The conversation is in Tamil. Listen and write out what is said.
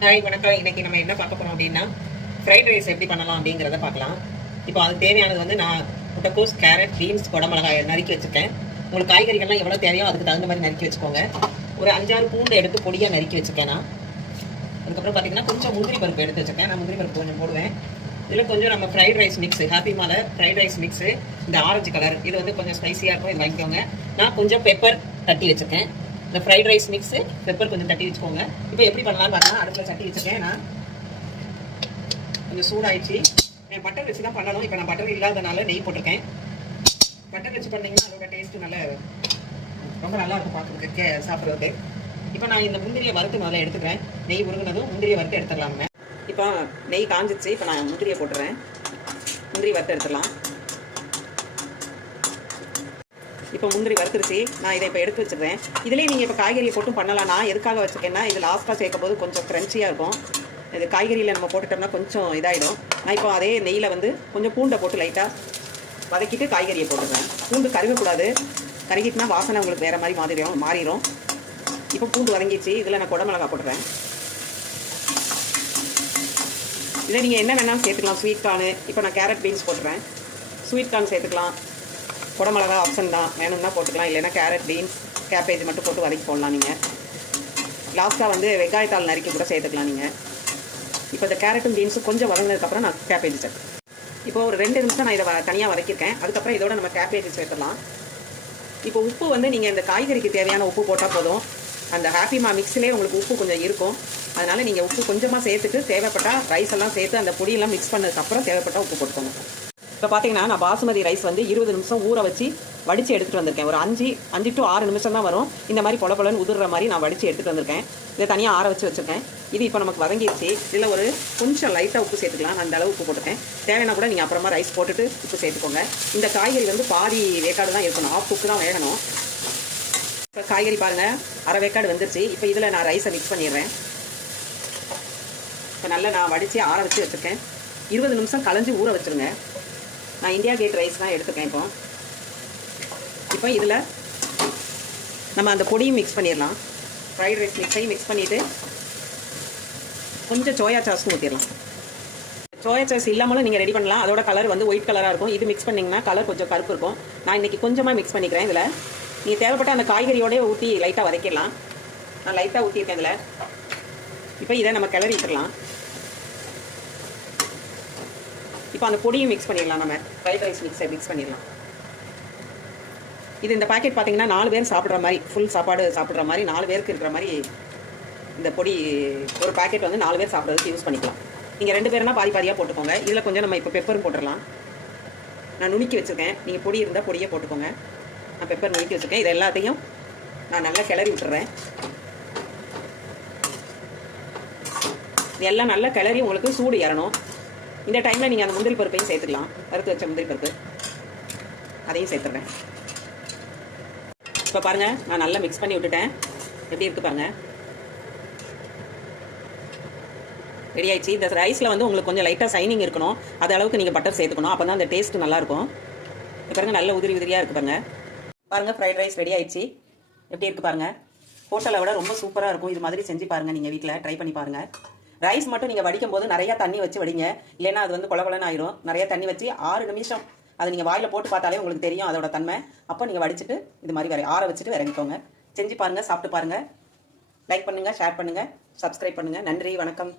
ஹாய் வணக்கம். இன்னைக்கு நம்ம என்ன பார்க்க போறோம் அப்படின்னா ஃப்ரைட் ரைஸ் எப்படி பண்ணலாம் அப்படிங்கிறத பார்க்கலாம். இப்போ அதுக்கு தேவையானது வந்து நான் முட்டைக்கோஸ், கேரட், பீன்ஸ், குடமிளகாய் நறுக்கி வச்சுருக்கேன். உங்களுக்கு காய்கறிகள்லாம் எவ்வளோ தேவையோ அதுக்கு தகுந்த மாதிரி நறுக்கி வச்சுக்கோங்க. ஒரு 5-6 பூண்டு எடுத்து பொடியாக நறுக்கி வச்சுருக்கேன் நான். அதுக்கப்புறம் பார்த்தீங்கன்னா கொஞ்சம் முந்திரி பருப்பு எடுத்து வச்சுருக்கேன். நான் முந்திரி பருப்பு கொஞ்சம் போடுவேன். இதில் கொஞ்சம் நம்ம ஃப்ரைட் ரைஸ் மிக்ஸு, ஹாப்பி மால ஃப்ரைட் ரைஸ் மிக்ஸு, இந்த ஆரஞ்சு கலர் இது வந்து கொஞ்சம் ஸ்பைசியாக இருக்கும், இது வாங்கிக்கோங்க. நான் கொஞ்சம் பெப்பர் தட்டி வச்சுருக்கேன். இந்த ஃப்ரைட் ரைஸ் மிக்ஸு, பெப்பர் கொஞ்சம் தட்டி வச்சுக்கோங்க. இப்போ எப்படி பண்ணலாம்னு பார்த்தா அடுப்பில் சட்டி வச்சுருக்கேன். நான் கொஞ்சம் சூடாயிடுச்சு. பட்டர் வச்சு தான் பண்ணணும். இப்போ நான் பட்டர் இல்லாதனால நெய் போட்டிருக்கேன். பட்டர் வச்சு பண்ணிங்கன்னா அதோட டேஸ்ட்டு ரொம்ப நல்லா இருக்கும் பார்க்குறதுக்கு, சாப்பிட்றதுக்கு. இப்போ நான் இந்த முந்திரியை வறுத்து முதல்ல எடுத்துக்கிறேன். நெய் உருகுனதும் முந்திரியை வறுத்து எடுத்துடலாங்க. இப்போ நெய் காஞ்சிச்சு. இப்போ நான் முந்திரியை போட்டுறேன். முந்திரி வறுத்து எடுத்துடலாம். இப்போ முந்திரி வறுத்துருச்சு. நான் இதை இப்போ எடுத்து வச்சுருக்கேன். இதிலே நீங்கள் இப்போ காய்கறியை போட்டும் பண்ணலாம். நான் எதுக்காக வச்சுருக்கேன்னா இது லாஸ்ட்டாக சேர்க்கும் போது கொஞ்சம் க்ரன்ச்சியாக இருக்கும். இது காய்கறியில் நம்ம போட்டுட்டோம்னா கொஞ்சம் இதாகிடும். நான் இப்போ அதே நெய்யில் வந்து கொஞ்சம் பூண்டை போட்டு லைட்டாக வதக்கிட்டு காய்கறியை போட்டுருவேன். பூண்டு கருகக்கூடாது. கருகிட்டுனா வாசனை உங்களுக்கு வேறு மாதிரி மாறிடும். இப்போ பூண்டு வதங்கிடுச்சு. இதில் நான் குடமிளகா போட்டுறேன். இதை நீங்கள் என்ன வேணாலும் சேர்த்துக்கலாம். ஸ்வீட் கார்னு, இப்போ நான் கேரட் பீன்ஸ் போட்டுறேன். ஸ்வீட் கார்ன் சேர்த்துக்கலாம். குடமிளகா ஆப்ஷன் தான், வேணும்னா போட்டுக்கலாம். இல்லைன்னா கேரட் பீன்ஸ் கேபேஜ் மட்டும் போட்டு வதக்கி போடலாம். நீங்கள் லாஸ்ட்டாக வந்து வெங்காயத்தாள் நறுக்கி கூட சேர்த்துக்கலாம். நீங்கள் இப்போ இந்த கேரட்டும் பீன்ஸும் கொஞ்சம் வதங்கினதுக்கப்புறம் நான் கேபேஜ் சேர்த்து இப்போ ஒரு 2 நிமிஷம் நான் இதை தனியாக வதக்கியிருக்கேன். அதுக்கப்புறம் இதோட நம்ம கேபேஜ் சேர்த்துடலாம். இப்போ உப்பு வந்து நீங்கள் இந்த காய்கறிக்கு தேவையான உப்பு போட்டால் போதும். அந்த ஹாப்பிமா மிக்ஸ்லேயே உங்களுக்கு உப்பு கொஞ்சம் இருக்கும். அதனால் நீங்கள் உப்பு கொஞ்சமாக சேர்த்துட்டு தேவைப்பட்டால் ரைஸ் எல்லாம் சேர்த்து அந்த பொடியெல்லாம் மிக்ஸ் பண்ணதுக்கப்புறம் தேவைப்பட்டால் உப்பு போட்டுக்கோங்க. இப்போ பார்த்தீங்கன்னா நான் பாசுமதி ரைஸ் வந்து 20 நிமிஷம் ஊற வச்சு வடித்து எடுத்துகிட்டு வந்திருக்கேன். ஒரு 5 to 6 நிமிஷம் தான் வரும். இந்த மாதிரி பொலன்னு உதிர்ற மாதிரி நான் வடித்து எடுத்துகிட்டு வந்திருக்கேன். இதை தனியாக ஆற வச்சு வச்சுருக்கேன். இது இப்போ நமக்கு வதங்கிடுச்சு. இதில் ஒரு கொஞ்சம் லைட்டாக உப்பு சேர்த்துக்கலாம். அந்த அளவு உப்பு போட்டுருக்கேன். தேவைன்னா கூட நீங்கள் அப்புறமா ரைஸ் போட்டுட்டு உப்பு சேர்த்துக்கோங்க. இந்த காய்கறி வந்து பாதி வேக்காடு தான் இருக்கணும். ஆஃப் குக்கு தான் வேகணும். இப்போ காய்கறி பாருங்கள், அரை வேக்காடு வந்துருச்சு. இப்போ இதில் நான் ரைஸை மிக்ஸ் பண்ணிடுறேன். இப்போ நல்லா நான் வடித்து ஆற வச்சு வச்சுருக்கேன். 20 நிமிஷம் களைஞ்சி ஊற வச்சுருங்க. நான் இந்தியா கேட் ரைஸ் தான் எடுத்துக்கேன். இப்போ இதில் நம்ம அந்த பொடியும் மிக்ஸ் பண்ணிடலாம். ஃப்ரைட் ரைஸ் மிக்ஸையும் மிக்ஸ் பண்ணிவிட்டு கொஞ்சம் சோயா சாஸும் ஊற்றிடலாம். சோயா சாஸ் இல்லாமலும் நீங்கள் ரெடி பண்ணலாம். அதோட கலர் வந்து ஒயிட் கலராக இருக்கும். இது மிக்ஸ் பண்ணிங்கன்னா கலர் கொஞ்சம் கருப்பு இருக்கும். நான் இன்றைக்கி கொஞ்சமாக மிக்ஸ் பண்ணிக்கிறேன். இதில் நீங்கள் தேவைப்பட்ட அந்த காய்கறியோடய ஊற்றி லைட்டாக வதக்கிடலாம். நான் லைட்டாக ஊற்றிருக்கேன் இதில். இப்போ இதை நம்ம கிளறி விட்டுடலாம். இப்போ அந்த பொடியும் மிக்ஸ் பண்ணிடலாம். நம்ம ஃப்ரைட் ரைஸ் மிக்ஸ் பண்ணிடலாம். இது இந்த பாக்கெட் பார்த்தீங்கன்னா 4 பேர் சாப்பிட்ற மாதிரி, ஃபுல் சாப்பாடு சாப்பிட்ற மாதிரி 4 பேருக்கு இருக்கிற மாதிரி இந்த பொடி ஒரு பாக்கெட் வந்து 4 பேர் சாப்பிட்றதுக்கு யூஸ் பண்ணிக்கலாம். நீங்கள் 2 பேர்னா பாதியாக போட்டுக்கோங்க. இதில் கொஞ்சம் நம்ம இப்போ பெப்பரும் போட்டுடலாம். நான் நுணுக்கி வச்சுருக்கேன். நீங்கள் பொடி இருந்தால் பொடியே போட்டுக்கோங்க. நான் பெப்பர் நுணுக்கி வச்சுருக்கேன். இது எல்லாத்தையும் நான் நல்லா கிளறி விட்டுறேன். இது எல்லாம் நல்லா கிளறி உங்களுக்கு சூடு ஏறணும். இந்த டைமில் நீங்கள் அந்த முந்திரி பருப்பையும் சேர்த்துக்கலாம். வறுத்து வச்ச முந்திரி பருப்பு அதையும் சேர்த்துட்றேன். இப்போ பாருங்கள், நான் நல்லா மிக்ஸ் பண்ணி விட்டுட்டேன். எப்படி இருக்குது பாருங்கள், ரெடி ஆயிடுச்சு. இந்த ரைஸில் வந்து உங்களுக்கு கொஞ்சம் லைட்டாக சைனிங் இருக்கணும். அது அளவுக்கு நீங்கள் பட்டர் சேர்த்துக்கணும். அப்போ தான் அந்த டேஸ்ட்டு நல்லாயிருக்கும். இப்போ பாருங்கள், நல்ல உதிரியாக இருக்குது பாருங்கள். ஃப்ரைட் ரைஸ் ரெடி ஆயிடுச்சு. எப்படி இருக்குது பாருங்கள். ஹோட்டலை விட ரொம்ப சூப்பராக இருக்கும். இது மாதிரி செஞ்சு பாருங்கள். நீங்கள் வீட்டில் ட்ரை பண்ணி பாருங்கள். ரைஸ் மட்டும் நீங்கள் வடிக்கும் போது நிறையா தண்ணி வச்சு வடிங்க. இல்லைன்னா அது வந்து கொலன்னு ஆயிரும். நிறைய தண்ணி வச்சு 6 நிமிஷம் அதை நீங்கள் வாயில் போட்டு பார்த்தாலே உங்களுக்கு தெரியும் அதோட தன்மை. அப்போ நீங்கள் வடிச்சிட்டு இது மாதிரி ஆற வச்சுட்டு இறங்கிக்கோங்க. செஞ்சு பாருங்கள், சாப்பிட்டு பாருங்கள். லைக் பண்ணுங்கள், ஷேர் பண்ணுங்கள், சப்ஸ்கிரைப் பண்ணுங்கள். நன்றி, வணக்கம்.